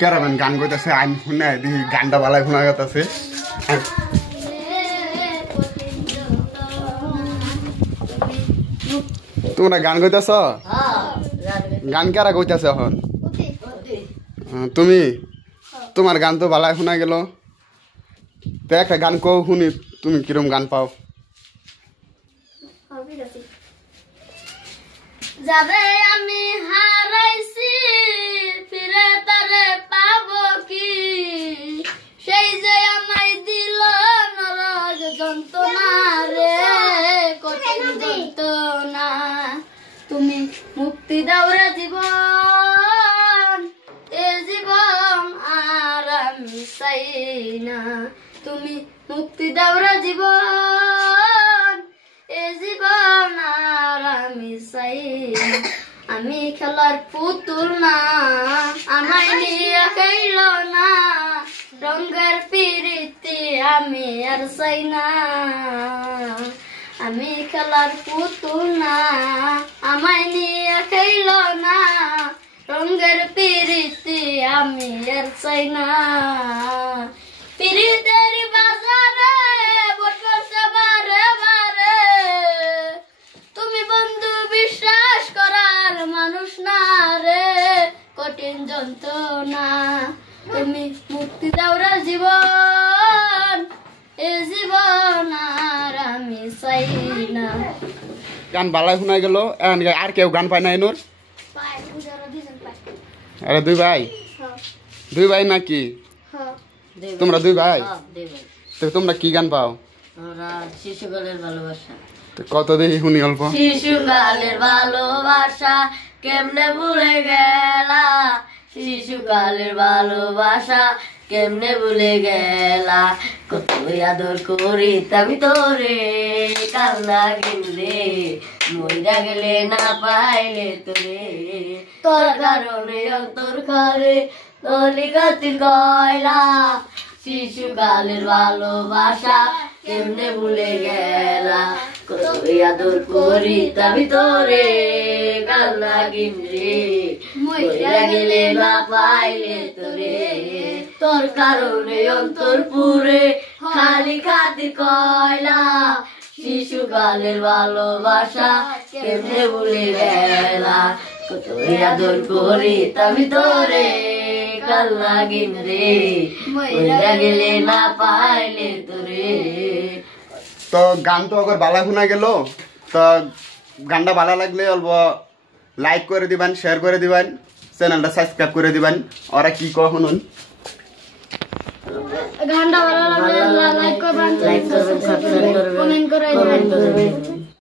কেরাবেন গান গাইতেছে আইন শুনে দেখি গানটা ভালো শোনা গেছে। তোমরা গান গাইতেছ? গান কারা গাইতেছে এখন? তুমি? তোমার গান তো ভালো শোনা গেল। তো একটা গান কও শুনি, তুমি কিরম গান পাও? যারে আমি হারাইছি ফিরে তারে পাবো কি, সেই যে আমায় দিল নরক যন্ত্রণা রে, কঠিন যন্ত্রণা। তুমি মুক্তি দাও রে জীবন, এ জীবন আর আমি চাই না। তুমি মুক্তি দাও রে জীবন, এ জীবন আর আমি চাই না। আমি খেলার পুতুল না, আমায় নিয়ে খেল না, রঙের পিরিতি আমি আর চাই না। আমি খেলার পুতুল না, আমায় নিয়ে খেল না, রঙের পিরিতি আমি আর চাই না। পিরিতের বাজারে বসে বারে বারে, তুমি বন্ধু বিশ্বাস করার মানুষ না রে, কঠিন যন্ত্রণা। তুমি মুক্তি দাও রে জীবন, এ জীবন আর আমি চাই না। গান ভালো শোনা গেল। আর কেউ গান পায় না এনোর? আরে দুই ভাই? দুই ভাই নাকি? তোমরা দুই ভাই? তো তোমরা কি গান পাও? শিশুকালের ভালোবাসা। কত দেখি শুনি অল্প। শিশুকালের ভালোবাসা কেমনে ভুলে গেলা, শিশুকালের ভালোবাসা কেমনে ভুলে গেলা, কত আদর করি আমি তোরে, কান্না গেলে মইরা গেলে না পাইলে তোরে, তোর কারণে অন্তর খারে তলি কাতির কয়লা, শিশুকালের ভালোবাসা কেমনে ভুলে গেলা, কত আদর করি আমি তোরে, কান্না গিন্রে মইরা গেলে না পাইলে তোরে, তোর কারণে অন্তর পুরে খালি খাতির কয়লা, শিশুকালের ভালোবাসা কেমনে ভুলে গেলা, কত আদর করি আমি তোরে, কান্না গিন্রে মইরা গেলে না পাইলে তোরে। তো গান তো আবার ভালো শোনা গেল। তো গানটা ভালো লাগলে অল্প লাইক করে দিবেন, শেয়ার করে দিবেন, চ্যানেলটা সাবস্ক্রাইব করে দিবেন। ওরা কি কয় শুনুন। গানটা ভালো লাগলে লাইক করবেন, কমেন্ট করবেন।